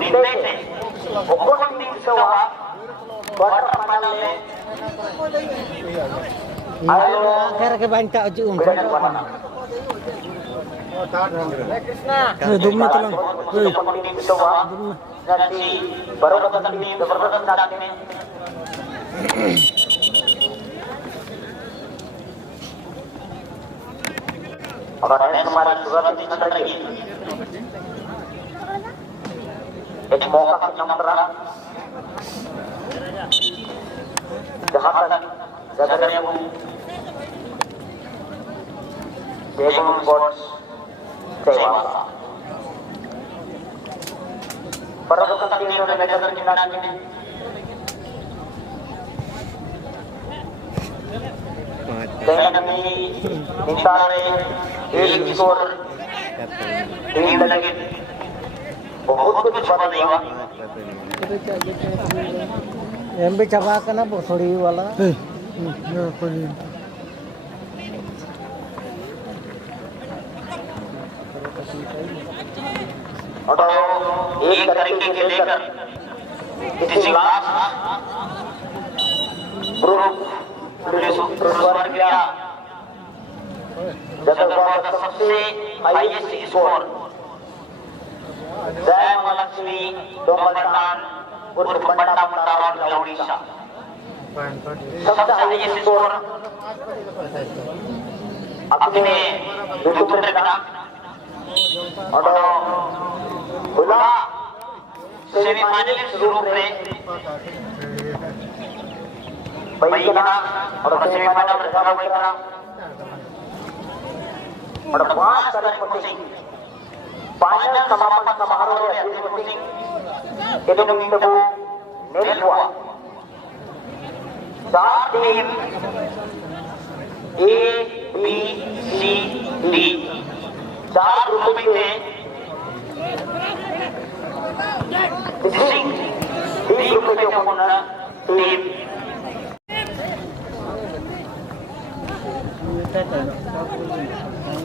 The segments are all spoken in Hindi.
ನಿಂದೈತೆ ಒಬ್ಬೊಂದು ಸವ quarter final akhirnya ke banyak aja dumma tulang nanti baru datang tim जबरदस्त डालते हैं और हमारा शुरुआत की चल रही है एक मौका का नंबर जहां तक जगह में देखो स्पोर्ट्स सेवा परंतु कभी इन्होंने नजर किनारा में कहीं इंसान ने एक स्कोर तीन लगे बहुत कुछ पता नहीं हुआ एम भी चबा का ना थोड़ी वाला और एक तरीके के लेकर किसी क्लास ग्रुप पुरस्कार किया जगत सबसे हाईएस्ट स्कोर जय महालक्ष्मी डोंगरदान उर्फ बंडा मुंडा उड़ीसा सबसे हाईएस्ट स्कोर अपने पुत्र का और खुला सेमीफाइनलिस्ट रूप में बैठना और सेमीफाइनल में खड़ा बैठना और 5 तारीख को फाइनल समापन समारोह में अध्यक्ष सिंह एवं इंटरव्यू नेट हुआ 4 team A B C D 4 group में थे डी ग्रुप के ओपोनेंट टीम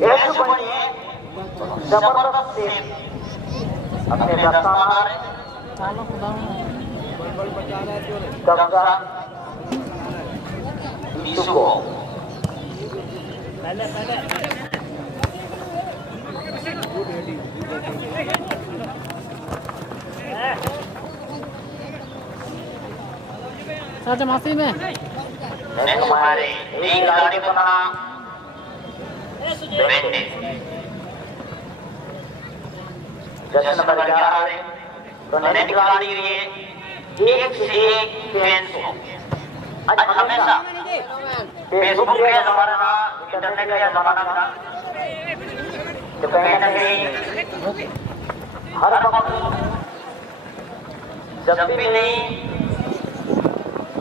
ऐसे बनिए जबरदस्त टीम अपने दस्ताना कब्जा इसको साथ माफी में हमारे एक गाड़ी बना बेटे जैसे नंबर 11 है तो नेट गाड़ी ये एक से एक फैंस हो आज हमेशा फेसबुक का जमाना था इंटरनेट का जमाना था तो कहीं ना कहीं हर वक्त जब भी नहीं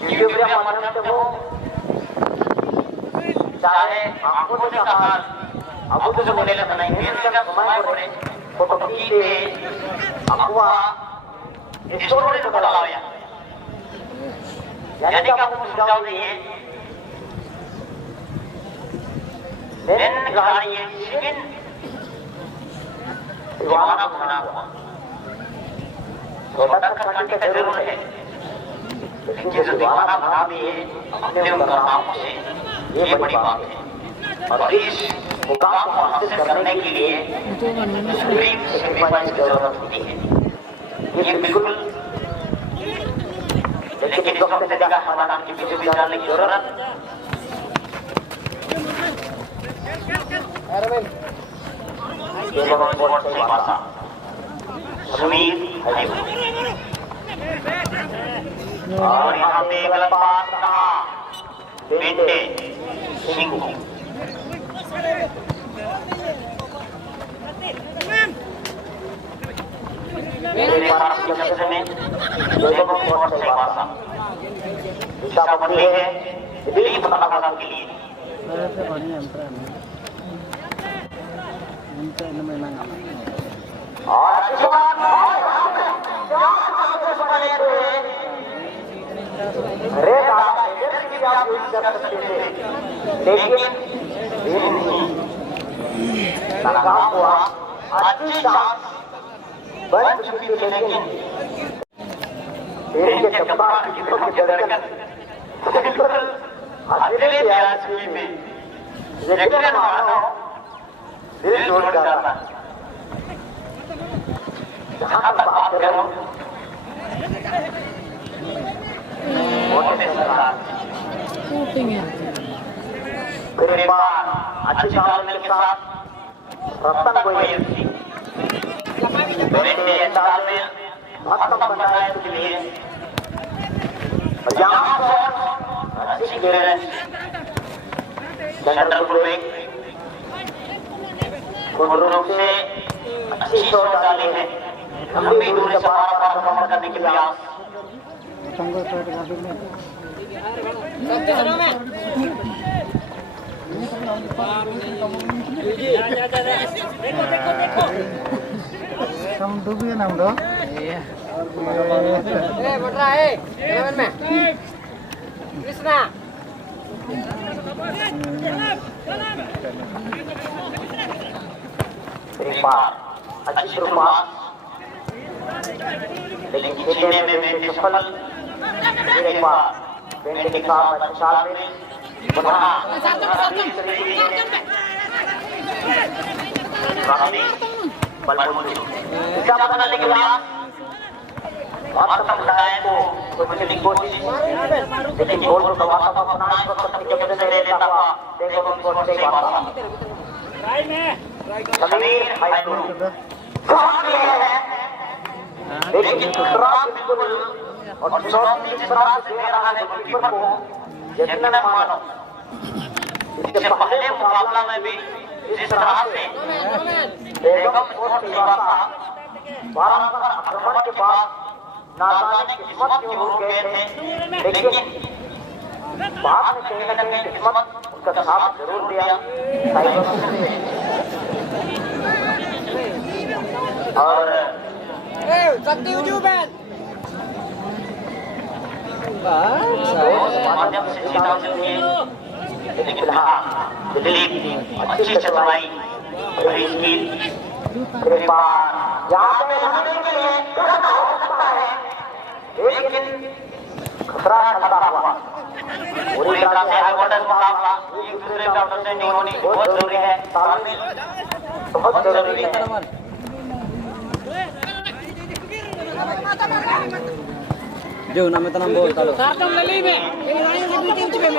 यूट्यूब के माध्यम से वो चाहे आंखों से कहा आंखों से बोले लगा नहीं मेरे का समय बोले फोटो खींचे अगवा स्टोरी से बता लाया यानी कि आपको सुझाव नहीं है दिन गाड़ी है लेकिन दीवाना बना हुआ छोटा सा करने का जरूर है लेकिन जो दीवाना बना भी है अपने उन कामों से ये बड़ी बात है और इस मुकाम को हासिल करने के लिए सुप्रीम सेक्रीफाइस की जरूरत होती है ये बिल्कुल लेकिन इस वक्त से जगह हमारा की पीछे भी डालने की जरूरत समीर और यहाँ पे गलत बात कहा बेटे सिंह मेरे बार आपके क्षेत्र में लोगों को बहुत सही बात था दिशा बदली है दिल्ली पता के लिए और इस बार अरे दादा की आप यूज कर सकते थे लेकिन लगा हुआ अच्छी चांस बन चुकी थी, लेकिन देश के तमाम किस्मों की धड़कन हथेली से आज भी यकीनन मानो दिल जोड़ जाता। जहाँ तक बात करूं शूटिंग है फिर एक बार अच्छी तालमेल के साथ रतन गोयल बेटे तालमेल महत्तम बनाने के लिए यहाँ पर अच्छी क्लियरेंस सेंट्रल ब्रेक पूर्ण रूप से अच्छी शॉट डाली है, लंबी दूरी से बार कवर करने के प्रयास। हम डूबे ना हम लोग बढ़ रहा है में कृष्णा एक बार अच्छी शुरुआत, लेकिन खेलने में भी सफल। एक बार बेटे के साथ अच्छा में बनाने के प्रयास तो बचने की कोशिश, लेकिन गोल को दबाता हुआ अपना इस वक्त अपनी जगह से ले लेता हुआ देखो उनको सही बात समीर हाईकोर्ट सामने है, लेकिन खराब बिल्कुल और चौथी खराब दे रहा है कीपर को। यकीनन मानो इसके पहले मुकाबला में भी जिस तरह से बेगम स्पोर्ट्स निवासा 12 नंबर आक्रमण के बाद नाजाने किस्मत की ओर गए थे, लेकिन बाद में कहीं न कहीं किस्मत उसका साथ जरूर दिया और माध्यम से सीधा लेकिन फिलहाल दिलीप अच्छी चलवाई कृपा यहाँ पे रहने के लिए खतरा हो सकता है, लेकिन खतरा खतरा हुआ पूरी तरह से हाई वोल्टेज मुकाबला एक दूसरे का अंडरस्टैंडिंग होनी बहुत जरूरी है, तालमेल बहुत जरूरी है। जो नाम इतना बोलता लो सार्थम लली में इन गाड़ियों की मीटिंग पे नहीं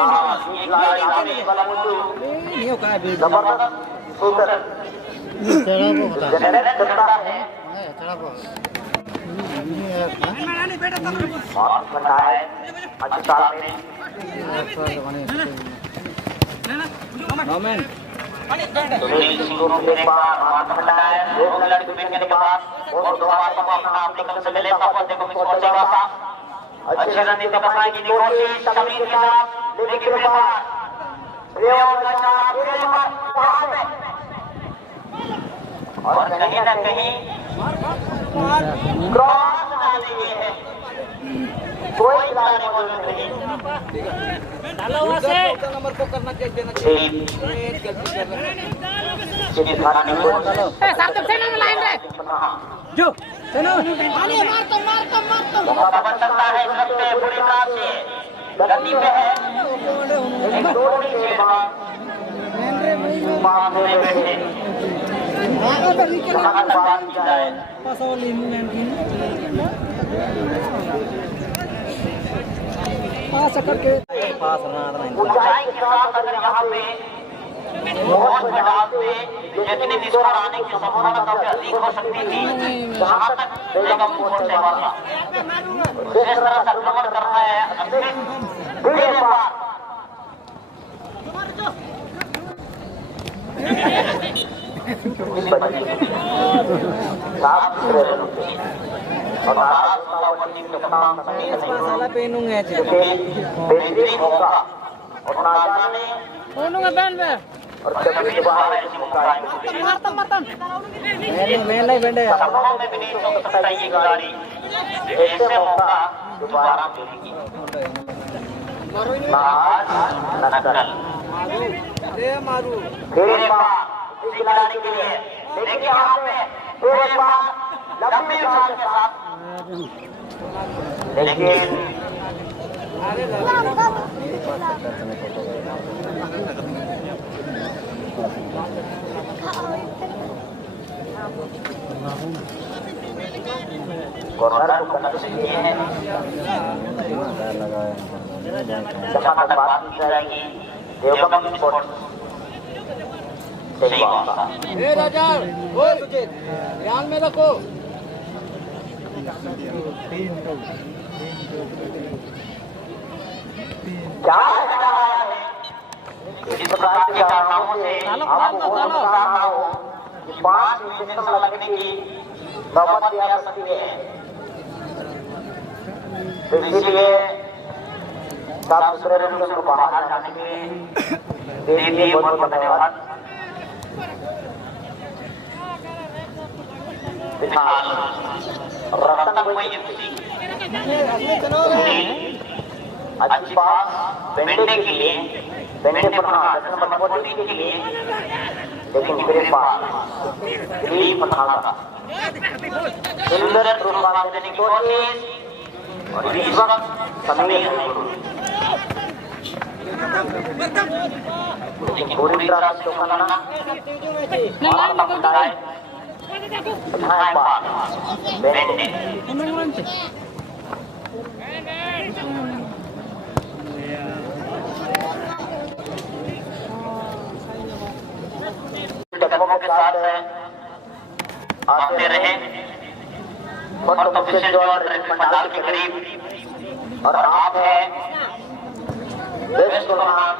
का भी जबरदस्त शूटर चढ़ा वो बता जनरेट करता है, चढ़ा वो और बताए अच्छी तालमेल नॉमेन सुनील सिंह को एक बार मार बताए दो खिलाड़ी बिकने के बाद और दोबारा को अपना अपने कदम से लेता हुआ देखो स्कोर से वापस अच्छी रणनीति अपनाने की कोशिश समीर के साथ, लेकिन इस बार प्रयोग अच्छा पूरे वहां पे और कहीं न कहीं क्रॉस डाली गई है, कोई खिलाड़ी मौजूद नहीं। नंबर को करना चाहिए सार्थम से ना लाइन रे जो चलो मार तो बन सकता है इस वक्त पे पूरी तरह से गति पे है, लेकिन थोड़ी देर बाद बैठे जहां बात की जाए ऊंचाई के साथ अगर यहाँ पे बहुत मजाक से जितने भी स्कोर आने की संभावना काफी अधिक हो सकती थी, जहाँ तक बेगम स्पोर्ट्स से वाला जिस तरह से आक्रमण कर रहा है फिर एक बार साला पेनूंगे बेहतरीन होगा और ना जाने दोनों बैंड में और कभी भी बाहर ऐसी मौका मारतम मैं नहीं बेंडे सभाओं में भी नहीं हो सकता ये गाड़ी ऐसे मौका दोबारा मिलेगी मारू फिर एक बार इस खिलाड़ी के लिए, लेकिन यहाँ पे फिर एक बार लंबी साल के साथ, लेकिन कॉर्नर को कंडीशन ये है, जहाँ तक बात की जाएगी देवगम स्पोर्ट्स सही बात। राजा बोल सुजीत ध्यान में रखो। क्या इस प्रकार की घटनाओं से आपको बहुत नुकसान ना हो कि 5 इंजेक्शन लगने की नौबत भी आ सकती है। तो इसीलिए साफ सुथरे रूप से बाहर जाने के लिए बहुत बहुत धन्यवाद। फिलहाल रतन अच्छी पास बेंडे के लिए बेंडे पर नंबर 40 के लिए, लेकिन मेरे पास 3 पठाना सुंदर प्रोग्राम देने की कोशिश और इस वक्त समय है पूरी तरह से करना बेंडे टप्पों के साथ आते रहे फोटो ऑफिशियल जो पंडाल के करीब, और आप है बेस्ट कुरान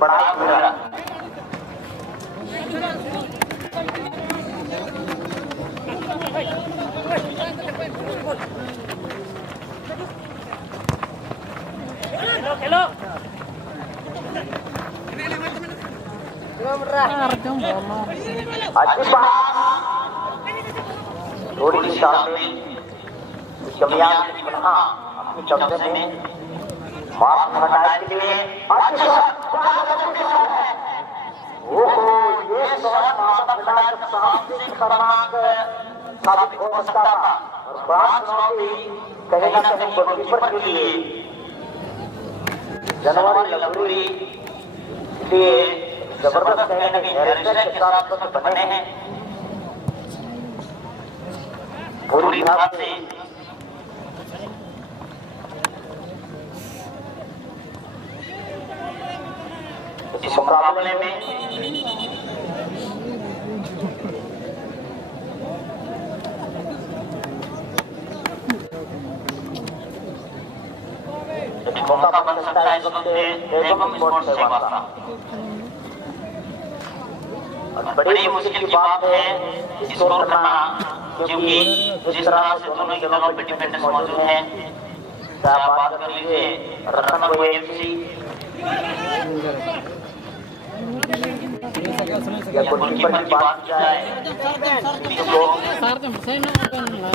पढ़ाई पूरा हेलो अच्छी बात थोड़ी सी सामने कमियां अपनी कब्जे में माफ हटाने के लिए ओहो ये साबित हो सकता था और बात कहीं ना कहीं गोलकीपर के लिए जनवरी लगभग इसलिए जबरदस्त कहीं ना कहीं हेरफेर के साथ बने हैं पूरी तरह से। इस मुकाबले में मौका बन सकता है इस वक्त देवगम स्पोर्ट्स से वास्ता। बड़ी मुश्किल की बात है स्कोर करना, क्योंकि जिस तरह से दोनों जगहों पे डिफेंडर्स मौजूद हैं। क्या बात कर लीजिए रतन एफसी या गोलकीपर की बात जाए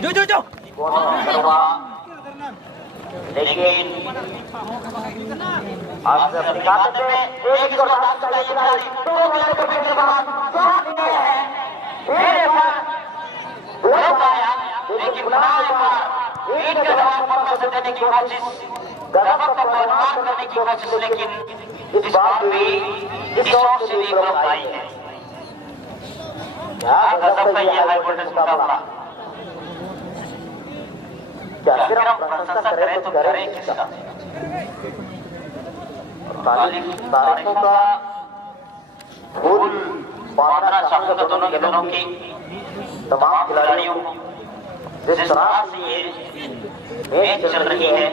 जो लेकिन आज अपनी खाते में एक और साथ चले खिलाड़ी 2 मिनट के बाद साथ में है मेरे पास दो पाया, लेकिन बुलाए बार एक जवाब पर देने की कोशिश, गलत को बदनाम करने की कोशिश, लेकिन इस बात भी इस शौक से भी बड़ा भाई है। क्या गजब है ये हाई वोल्टेज मुकाबला। अगर हम प्रशंसा करें तो करें किसका? तारीखों का फूल बांधना चाहूंगा दोनों खिलाड़ियों की, तमाम खिलाड़ियों जिस तरह से ये मैच चल रही है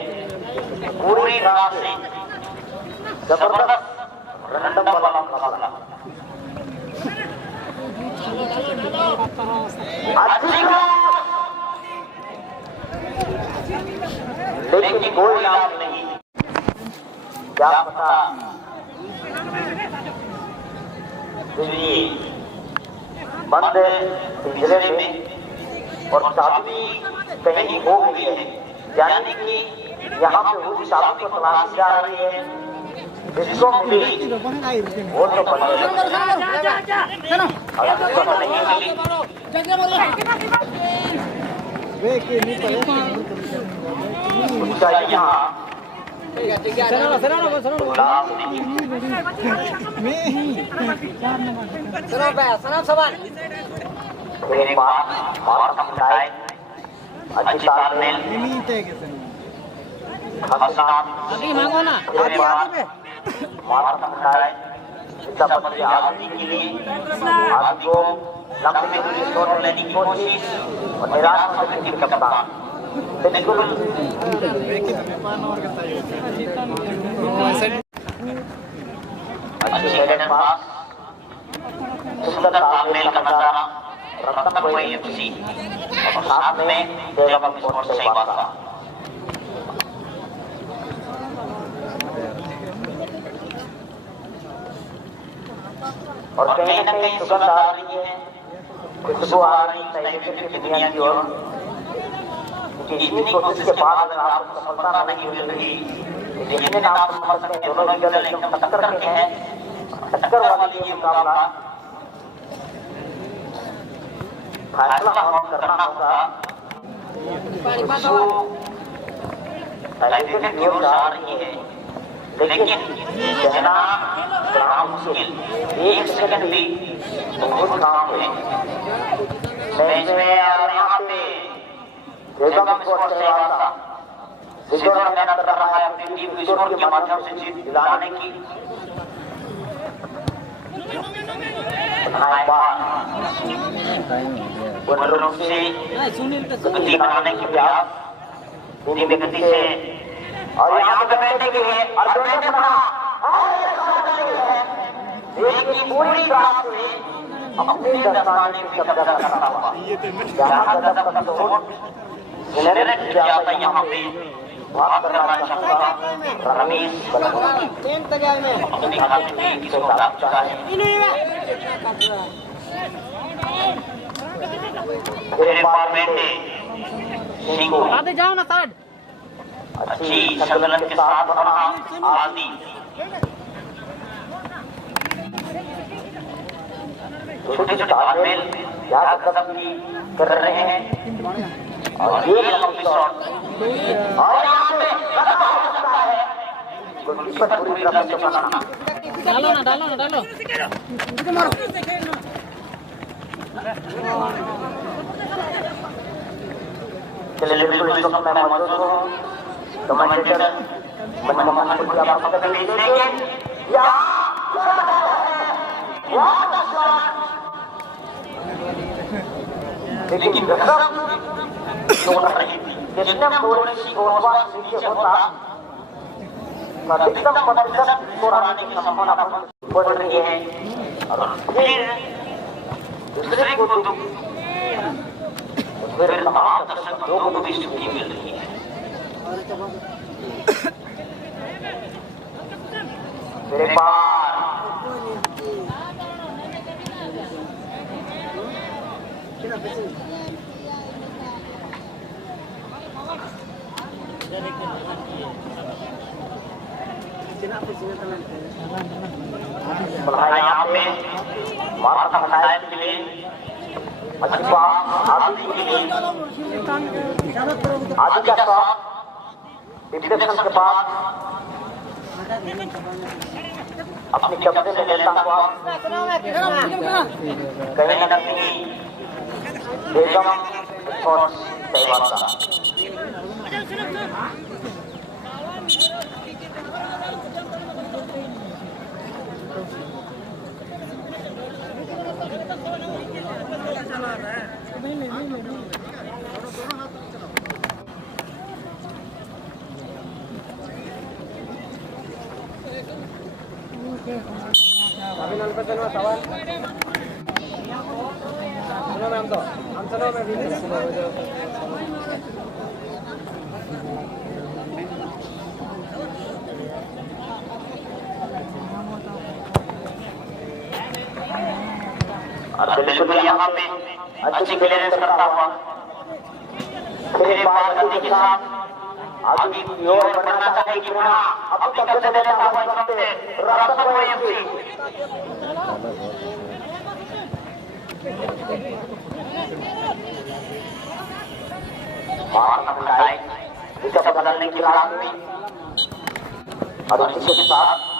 पूरी तरह से जबरदस्त रैंडम वाला मुकाबला। लेकिन कोई लाभ नहीं, क्या पता बंद पिंजरे में और चाबी कहीं हो गई है, यानी कि यहाँ पे वो चाबी को तलाशी जा रही है, जिसको मिली वो तो बंद नहीं मिली। उसका यहाँ अच्छी तालमेल मांगो ना आदमी के लिए आदमी को लंबे की शॉट लेने की कोशिश और निराश होने की कप्तान बिल्कुल अच्छी हेडेड पास सुंदर तालमेल का नजारा रत्नपुर एफसी और साथ में बेगम स्पोर्ट्स से वाला और कहीं न कहीं सुगंध आ रही है, खुशबू आ रही है की दुनिया की ओर। इतनी कोशिश के बाद अगर आपको सफलता नहीं मिल रही, देखने में आप समझ सकते हैं दोनों ही दल एकदम टक्कर के हैं, टक्कर वाला ये मुकाबला फैसला करना होगा। खुशबू टाइगर की ओर आ रही है, लेकिन कहना बड़ा मुश्किल, एक सेकंड भी बहुत काम है। मैच में और यहाँ पे बेगम स्पोर्ट्स से वाला विजोर मेहनत कर रहा है अपनी टीम को स्कोर के माध्यम से जीत दिलाने की। पूर्ण रूप से गति बनाने की प्रयास धीमी गति से और यहाँ पे बैठने के लिए और बैठने बना लेकिन पूरी रात में अपने दर्शाने की कब्जा करता हुआ यहाँ कदम का सोच जनरेट किया था। यहाँ पे बात करना चाहूँगा रमेश अपने हाथ में की तो डाल चुका है। फिर बार बैठे सिंगो आगे जाओ ना साइड अच्छी संतुलन के साथ बना आदि छोटे छोटे तालमेल यहाँ कदम की कर रहे हैं और ये लंबी शॉट और यहाँ पे लगा हो सकता है गोलकीपर पूरी तरह से चुकाना। डालो ना डालो ना डालो चलिए बिल्कुल इस वक्त मैं मौजूद हूँ कमेंटेटर मनमोहन को आप पकड़ लीजिए। लेकिन कसम छोड़ रही थी, जितने थोड़ी सी गोलबाज नीचे होता अधिकतम 25 स्कोर आने की संभावना बढ़ रही है और फिर दूसरे को फिर तमाम दर्शक लोगों को भी स्थिति मिल रही है। मेरे पास यहाँ पे माता पंचायत के लिए आदि के लिए आदि का शॉट डिप्रेशन के बाद अपने कब्जे में लेता हुआ कहीं न कहीं बेगम स्पोर्ट्स से वाला अभिनंदन सवाल सुनो मैम तो हम सुनो मैं बिल्कुल यहाँ पे अच्छी क्लियरेंस करता हुआ फिर बाल गति के साथ आगे की ओर बढ़ना चाहेगी पुनः अपनी कब्जे में लेता हुआ यहाँ पे रत्नपुर एफसी मार अपनाए, इसे बदलने की लाभ हुई और इसी के साथ